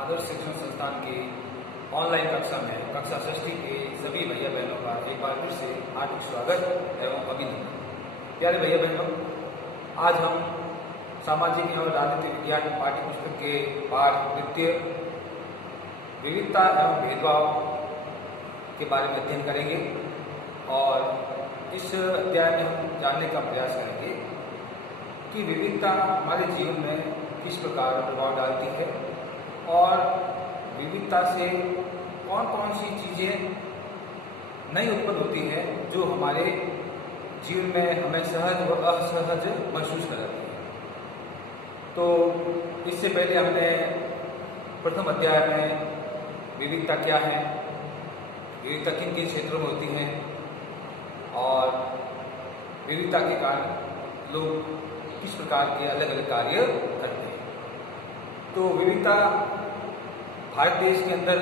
आदर्श शिक्षण संस्थान की ऑनलाइन कक्षा में कक्षा 6ठी के सभी भैया बहनों का एक बार फिर से हार्दिक स्वागत एवं अभिनंदन। प्यारे भैया बहनों, आज हम सामाजिक एवं राजनीतिक विज्ञान पाठ्य पुस्तक के पाठ द्वितीय विविधता एवं भेदभाव के बारे में अध्ययन करेंगे और इस अध्याय में हम जानने का प्रयास करेंगे कि विविधता हमारे जीवन में किस प्रकार प्रभाव डालती है और विविधता से कौन कौन सी चीज़ें नई उत्पन्न होती है जो हमारे जीवन में हमें सहज व असहज महसूस कराती है। तो इससे पहले हमने प्रथम अध्याय में विविधता क्या है, विविधता किन किन क्षेत्रों में होती है और विविधता के कारण लोग किस प्रकार के अलग अलग कार्य करते हैं। तो विविधता भारत देश के अंदर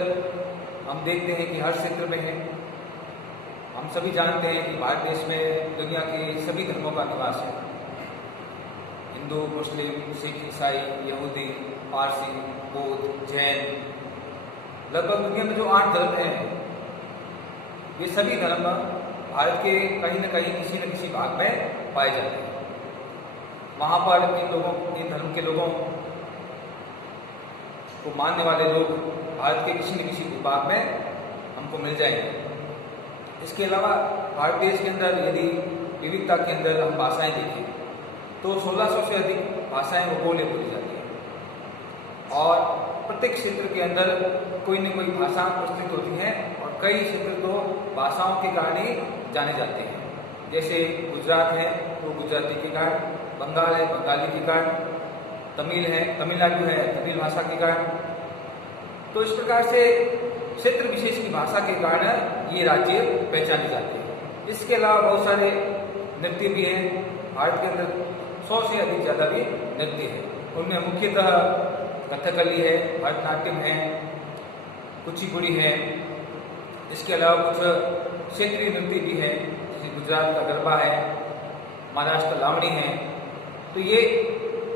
हम देखते हैं कि हर क्षेत्र में है। हम सभी जानते हैं कि भारत देश में दुनिया के सभी धर्मों का निवास है। हिंदू, मुस्लिम, सिख, ईसाई, यहूदी, पारसी, बौद्ध, जैन, लगभग दुनिया में जो 8 धर्म हैं, ये सभी धर्म भारत के कहीं न कहीं किसी न किसी भाग में पाए जाते हैं। वहाँ पर इन धर्म के लोगों को मानने वाले लोग भारत के किसी न किसी भूभाग में हमको मिल जाएंगे। इसके अलावा भारत देश के अंदर यदि विविधता के अंदर हम भाषाएं देखें तो 1600 से अधिक भाषाएं वो बोली जाती हैं और प्रत्येक क्षेत्र के अंदर कोई न कोई भाषा प्रचलित होती हैं और कई क्षेत्र तो भाषाओं के कारण ही जाने जाते हैं। जैसे गुजरात है वो गुजराती के कारण, बंगाल है बंगाली के कारण, तमिल है तमिलनाडु है तमिल भाषा के कारण। तो इस प्रकार से क्षेत्र विशेष की भाषा के कारण ये राज्य पहचाने जाते हैं। इसके अलावा बहुत सारे नृत्य भी हैं। भारत के अंदर 100 से अधिक ज़्यादा भी नृत्य है। उनमें मुख्यतः कथकली है, भरतनाट्यम है, कुचिपुड़ी है। इसके अलावा कुछ क्षेत्रीय नृत्य भी है, जैसे गुजरात का गरबा है, महाराष्ट्र लावणी है। तो ये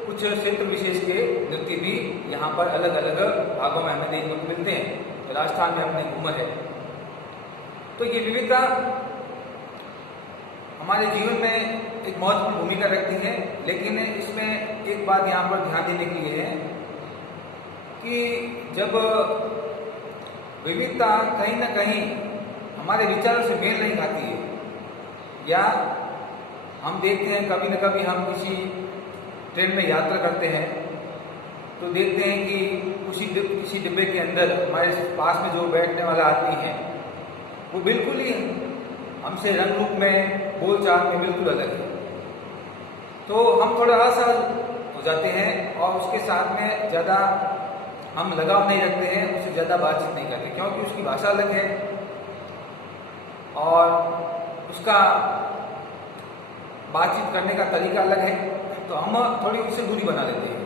कुछ क्षेत्र विशेष के नृत्य भी यहाँ पर अलग अलग भागों में हमें देखने को मिलते हैं। राजस्थान में अपने घूमर है। तो ये विविधता हमारे जीवन में एक महत्वपूर्ण भूमिका रखती है, लेकिन इसमें एक बात यहाँ पर ध्यान देने के लिए है कि जब विविधता कहीं ना कहीं हमारे विचारों से मेल नहीं खाती है या हम देखते हैं कभी न कभी हम किसी ट्रेन में यात्रा करते हैं तो देखते हैं कि किसी डिब्बे के अंदर हमारे पास में जो बैठने वाला आदमी है वो बिल्कुल ही हमसे रंग रूप में, बोलचाल में बिल्कुल अलग है। तो हम थोड़ा असहज हो जाते हैं और उसके साथ में ज़्यादा हम लगाव नहीं रखते हैं, उससे ज़्यादा बातचीत नहीं करते क्योंकि उसकी भाषा अलग है और उसका बातचीत करने का तरीका अलग है। तो हम थोड़ी उससे दूरी बना लेते हैं।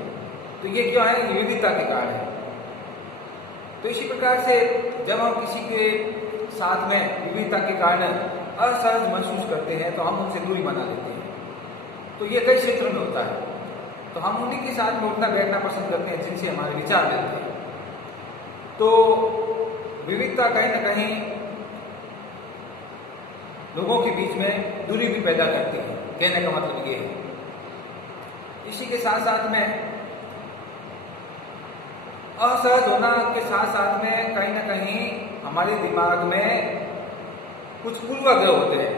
तो ये क्यों है? ये विविधता के कारण है। तो इसी प्रकार से जब हम किसी के साथ में विविधता के कारण असहज महसूस करते हैं तो हम उनसे दूरी बना लेते हैं। तो ये कई क्षेत्रों में होता है। तो हम उन्हीं के साथ में उठना बैठना पसंद करते हैं जिनसे हमारे विचार मिलते हैं। तो विविधता कहीं ना कहीं लोगों के बीच में दूरी भी पैदा करती है, कहने का मतलब ये है। इसी के साथ साथ में असहज होना के साथ साथ में कहीं ना कहीं हमारे दिमाग में कुछ पूर्वाग्रह होते हैं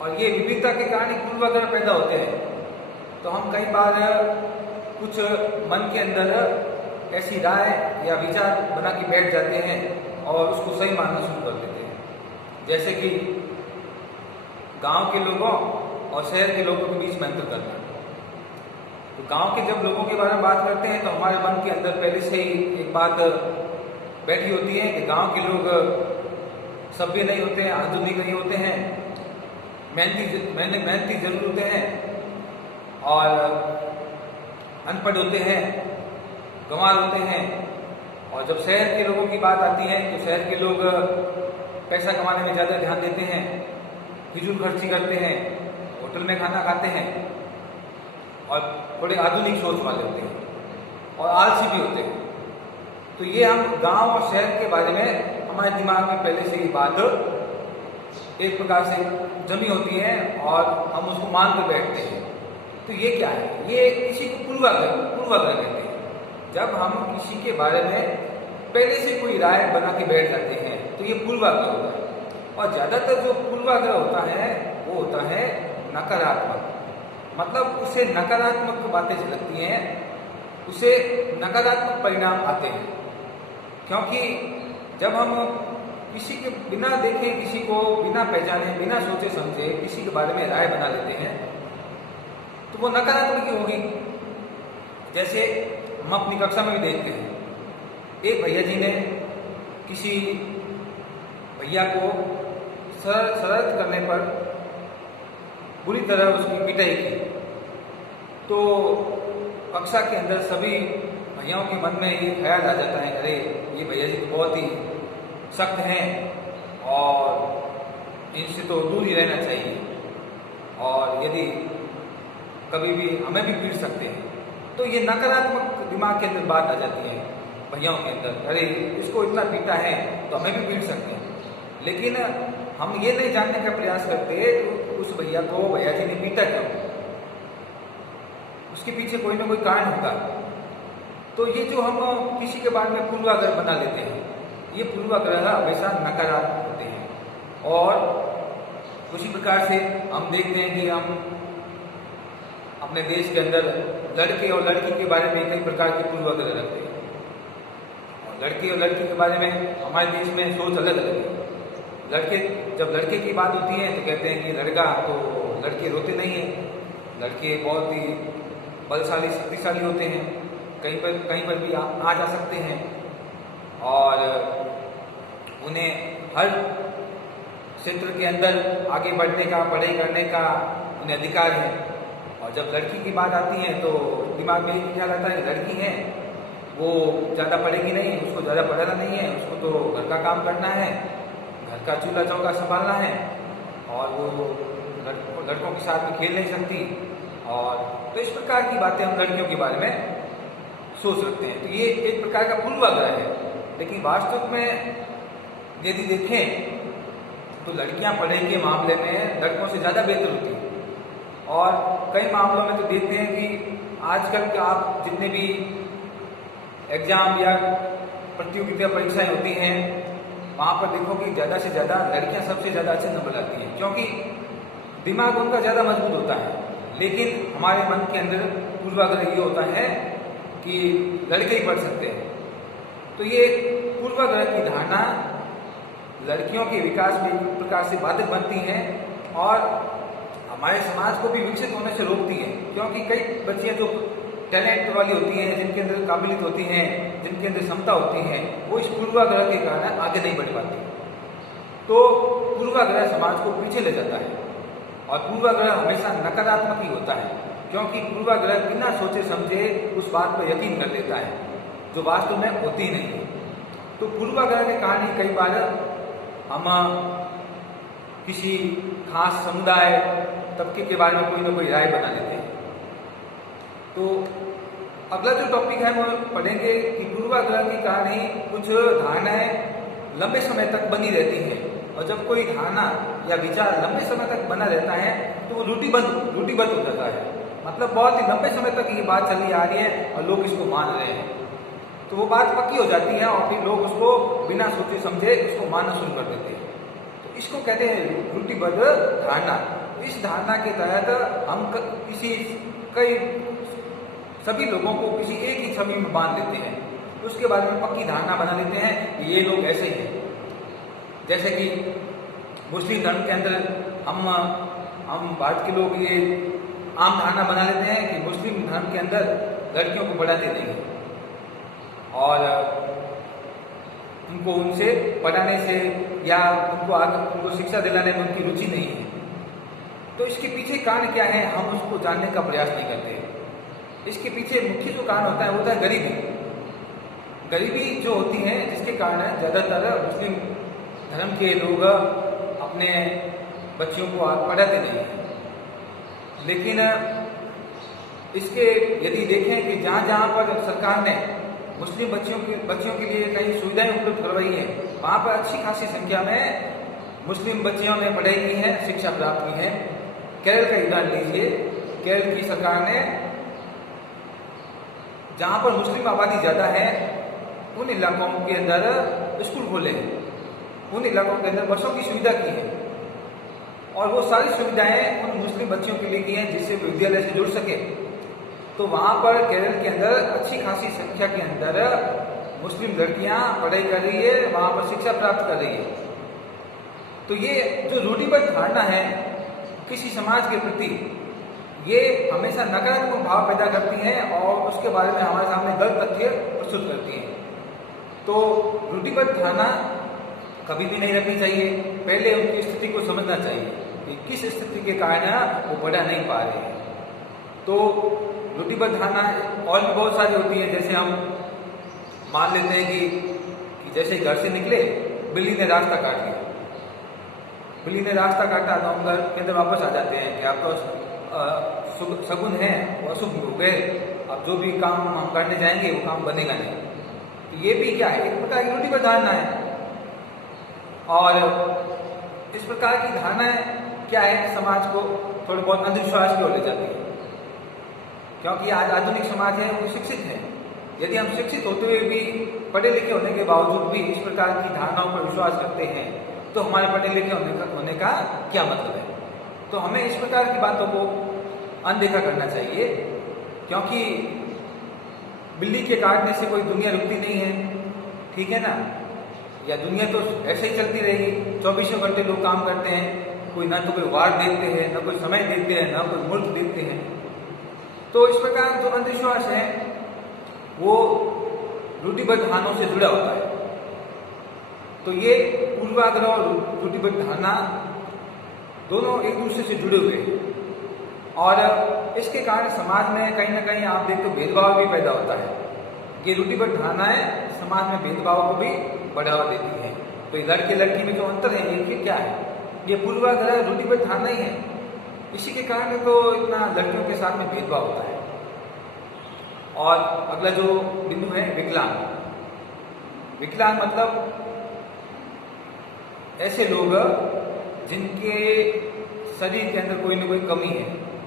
और ये विविधता के कारण पूर्वाग्रह पैदा होते हैं। तो हम कई बार कुछ मन के अंदर ऐसी राय या विचार बना के बैठ जाते हैं और उसको सही मानना शुरू कर देते हैं। जैसे कि गांव के लोगों और शहर के लोगों के बीच में अंतर करना। तो गांव के जब लोगों के बारे में बात करते हैं तो हमारे मन के अंदर पहले से ही एक बात बैठी होती है कि गांव के लोग सभ्य नहीं होते हैं, आधुनिक नहीं होते हैं, मेहनती जरूर होते हैं और अनपढ़ होते हैं, गंवार होते हैं। और जब शहर के लोगों की बात आती है तो शहर के लोग पैसा कमाने में ज़्यादा ध्यान देते हैं, फिजूल खर्ची करते हैं, होटल में खाना खाते हैं और थोड़े आधुनिक सोच वाले होते हैं और आलसी भी होते हैं। तो ये हम गांव और शहर के बारे में हमारे दिमाग में पहले से ही बात एक प्रकार से जमी होती है और हम उसको मान कर बैठते हैं। तो ये क्या है? ये इसी को पूर्वाग्रह कहते हैं। जब हम किसी के बारे में पहले से कोई राय बना के बैठ जाते हैं तो ये पूर्वाग्रह होता है। और ज़्यादातर जो पूर्वाग्रह होता है वो होता है नकारात्मक, मतलब उसे नकारात्मक बातें झलकती हैं, उसे नकारात्मक परिणाम आते हैं। क्योंकि जब हम किसी के बिना देखे, किसी को बिना पहचाने, बिना सोचे समझे किसी के बारे में राय बना लेते हैं तो वो नकारात्मक ही होगी। जैसे हम अपनी कक्षा में भी देखते हैं, एक भैया जी ने किसी भैया को शरारत करने पर बुरी तरह उसकी पिटाई की, तो कक्षा के अंदर सभी भैयाओं के मन में ये ख्याल आ जाता है, अरे ये भैया जी तो बहुत ही सख्त हैं और इनसे तो दूर ही रहना चाहिए, और यदि कभी भी हमें भी पीट सकते हैं। तो ये नकारात्मक दिमाग के अंदर बात आ जाती है भैयाओं के अंदर, अरे इसको इतना पीटा है तो हमें भी पीट सकते हैं। लेकिन हम ये नहीं जानने का प्रयास करते तो उस भैया को भैया जी ने पीटा क्यों, उसके पीछे कोई ना कोई कारण होगा। तो ये जो हम किसी के बारे में पूर्वाग्रह बना लेते हैं, ये पूर्वाग्रह हमेशा नकारात्मक होते हैं। और उसी प्रकार से हम देखते हैं कि हम अपने देश के अंदर लड़के और लड़की के बारे में कई प्रकार के पूर्वाग्रह रखते हैं, और लड़के और लड़की के बारे में हमारे देश में सोच अलग अलग है। जब लड़के की बात होती है तो कहते हैं कि लड़का तो लड़के रोते नहीं हैं, लड़के बहुत ही बलशाली शक्तिशाली होते हैं, कहीं पर भी आ जा सकते हैं और उन्हें हर क्षेत्र के अंदर आगे बढ़ने का, पढ़ाई करने का उन्हें अधिकार है। और जब लड़की की बात आती है तो दिमाग में ये ख्याल आता है, लड़की है वो ज़्यादा पढ़ेगी नहीं, उसको ज़्यादा पढ़ाना नहीं है, उसको तो घर का काम करना है, घर का चूल्हा चौका संभालना है, और वो लड़कों के साथ में खेल नहीं सकती। और तो इस प्रकार की बातें हम लड़कियों के बारे में सोच रखते हैं। तो ये एक प्रकार का पूर्वाग्रह है। लेकिन वास्तव में यदि देखें तो लड़कियां पढ़ाई के मामले में लड़कों से ज़्यादा बेहतर होती हैं, और कई मामलों में तो देखते हैं कि आजकल के आप जितने भी एग्जाम या प्रतियोगिता परीक्षाएं होती हैं वहाँ पर देखो कि ज़्यादा से ज़्यादा लड़कियां सबसे ज़्यादा अच्छे नंबर लाती हैं, क्योंकि दिमाग उनका ज़्यादा मजबूत होता है। लेकिन हमारे मन के अंदर पूर्वाग्रह ये होता है कि लड़के ही पढ़ सकते हैं। तो ये पूर्वाग्रह की धारणा लड़कियों के विकास में एक प्रकार से बाधक बनती है और हमारे समाज को भी विकसित होने से रोकती है, क्योंकि कई बच्चियां जो टैलेंट वाली होती हैं, जिनके अंदर काबिलियत होती हैं, जिनके अंदर क्षमता होती है, वो इस पूर्वाग्रह के कारण आगे नहीं बढ़ पाती। तो पूर्वाग्रह समाज को पीछे ले जाता है, और पूर्वाग्रह हमेशा नकारात्मक ही होता है, क्योंकि पूर्वाग्रह बिना सोचे समझे उस बात पर यकीन कर लेता है जो वास्तव में होती नहीं है। तो पूर्वाग्रह के कारण ही कई बार हम किसी खास समुदाय तबके के बारे में कोई ना कोई राय बना लेते हैं। तो अगला जो टॉपिक है वो पढ़ेंगे कि पूर्वाग्रह के कारण ही कुछ धारणाएं लंबे समय तक बनी रहती हैं, और जब कोई धारणा या विचार लंबे समय तक बना रहता है तो वो रूढ़िबद्ध हो जाता है। मतलब बहुत ही लंबे समय तक ये बात चली आ रही है और लोग इसको मान रहे हैं, तो वो बात पक्की हो जाती है और फिर लोग उसको बिना सोचे समझे उसको मानना शुरू कर देते हैं। तो इसको कहते हैं रूढ़िबद्ध धारणा। इस धारणा के तहत हम सभी लोगों को किसी एक ही छवि में बांध लेते हैं, उसके बारे में पक्की धारणा बना लेते हैं कि ये लोग ऐसे ही हैं। जैसे कि मुस्लिम धर्म के अंदर हम भारत के लोग ये आम धारणा बना लेते हैं कि मुस्लिम धर्म के अंदर लड़कियों को पढ़ाते नहीं हैं और उनको उनसे पढ़ाने से या उनको शिक्षा दिलाने में उनकी रुचि नहीं है। तो इसके पीछे कारण क्या है हम उसको जानने का प्रयास नहीं करते। इसके पीछे मुख्य जो कारण होता है गरीबी जो होती है, जिसके कारण ज़्यादातर मुस्लिम धर्म के लोग अपने बच्चियों को पढ़ाते नहीं हैं। लेकिन इसके यदि देखें कि जहाँ पर सरकार ने मुस्लिम बच्चियों के लिए कई सुविधाएं उपलब्ध करवाई है, वहाँ पर अच्छी खासी संख्या में मुस्लिम बच्चियों ने पढ़ाई की है, शिक्षा प्राप्त की है। केरल का उदाहरण लीजिए, केरल की सरकार ने जहाँ पर मुस्लिम आबादी ज़्यादा है उन इलाकों के अंदर स्कूल खोले हैं, उन इलाकों के अंदर बसों की सुविधा की है और वो सारी सुविधाएं उन मुस्लिम बच्चियों के लिए की हैं जिससे विद्यालय से जुड़ सके। तो वहाँ पर केरल के अंदर अच्छी खासी संख्या के अंदर मुस्लिम लड़कियाँ पढ़ाई कर रही है, वहाँ पर शिक्षा प्राप्त कर रही है। तो ये जो रूढ़िबद्ध धारणा है किसी समाज के प्रति, ये हमेशा नकारात्मक भाव पैदा करती है और उसके बारे में हमारे सामने गलत तथ्य प्रस्तुत करती है। तो रूढ़िबद्ध धारणा कभी भी नहीं रखनी चाहिए। पहले उनकी स्थिति को समझना चाहिए कि किस स्थिति के कारण वो बढ़ा नहीं पा रहे हैं। तो रूढ़िबद्ध धारणा और भी बहुत सारी होती है, जैसे हम मान लेते हैं कि जैसे घर से निकले, बिल्ली ने रास्ता काट लिया, बिल्ली ने रास्ता काटा तो हम घर के अंदर वापस आ जाते हैं कि आप तो शगुन है, वो अशुभ हो गए, अब जो भी काम हम करने जाएंगे वो काम बनेगा नहीं। तो ये भी क्या है, एक प्रकार की रूढ़िबद्ध धारणा है। और इस प्रकार की धारणाएं क्या है, समाज को थोड़े बहुत अंधविश्वास की ओर ले जाती है, क्योंकि आज आधुनिक समाज है वो शिक्षित है। यदि हम शिक्षित होते हुए भी, पढ़े लिखे होने के बावजूद भी इस प्रकार की धारणाओं पर विश्वास करते हैं तो हमारे पढ़े लिखे होने का क्या मतलब है। तो हमें इस प्रकार की बातों को अनदेखा करना चाहिए, क्योंकि बिल्ली के काटने से कोई दुनिया रुकती नहीं है, ठीक है ना। या दुनिया तो ऐसे ही चलती रहेगी, 24 घंटे लोग काम करते हैं, कोई ना तो कोई वार देखते हैं, ना कोई समय देखते हैं, ना कोई मुल्क देखते हैं। तो इस प्रकार जो अंधविश्वास है वो रूढ़िबद्ध धारणाओं से जुड़ा होता है। तो ये पूर्वाग्रह और रूढ़िबद्ध धारणा दोनों एक दूसरे से जुड़े हुए हैं और इसके कारण समाज में कहीं ना कहीं आप देखो भेदभाव भी पैदा होता है। ये रूढ़िबद्ध धारणाएं समाज में भेदभाव को भी बढ़ावा देती है। तो ये लड़के लड़की में जो अंतर है ये क्या है, ये पूर्वाग्रह रूढ़िबद्ध धारणा ही है। इसी के कारण तो इतना लड़कियों के साथ में भेदभाव होता है। और अगला जो बिंदु है विकलांग। विकलांग मतलब ऐसे लोग जिनके शरीर के अंदर कोई ना कोई कमी है,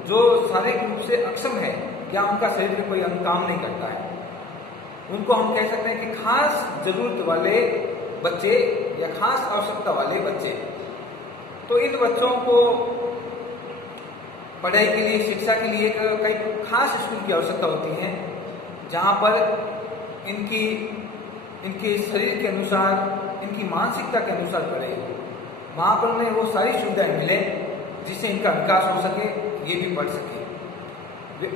जो शारीरिक रूप से अक्षम है या उनका शरीर में कोई अंग काम नहीं करता है, उनको हम कह सकते हैं कि खास जरूरत वाले बच्चे या खास आवश्यकता वाले बच्चे। तो इन बच्चों को पढ़ाई के लिए, शिक्षा के लिए कई खास स्कूल की आवश्यकता होती है, जहाँ पर इनके शरीर के अनुसार, इनकी मानसिकता के अनुसार पढ़े, वहाँ पर उन्हें वो सारी सुविधाएं मिले जिससे इनका विकास हो सके, ये भी पढ़ सके।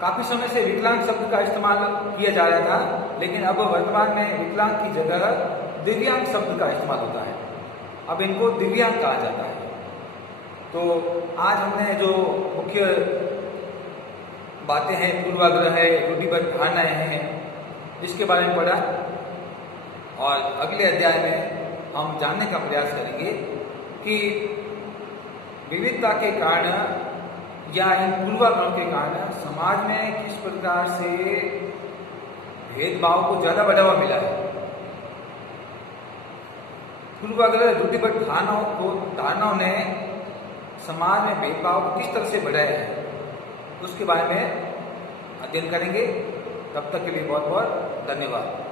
काफी समय से विकलांग शब्द का इस्तेमाल किया जा रहा था, लेकिन अब वर्तमान में विकलांग की जगह दिव्यांग शब्द का इस्तेमाल होता है। अब इनको दिव्यांग कहा जाता है। तो आज हमने जो मुख्य बातें हैं, पूर्वाग्रह है, रूढ़िबद्ध धारणाएं हैं, इसके बारे में पढ़ा और अगले अध्याय में हम जानने का प्रयास करेंगे कि विविधता के कारण या इन पूर्वाग्रहों के कारण समाज में किस प्रकार से भेदभाव को ज्यादा बढ़ावा मिला है। पूर्वाग्रह रूढ़िबद्ध धारणाओं ने समाज में भेदभाव को किस तरह से बढ़ाया है, उसके बारे में अध्ययन करेंगे। तब तक के लिए बहुत बहुत धन्यवाद।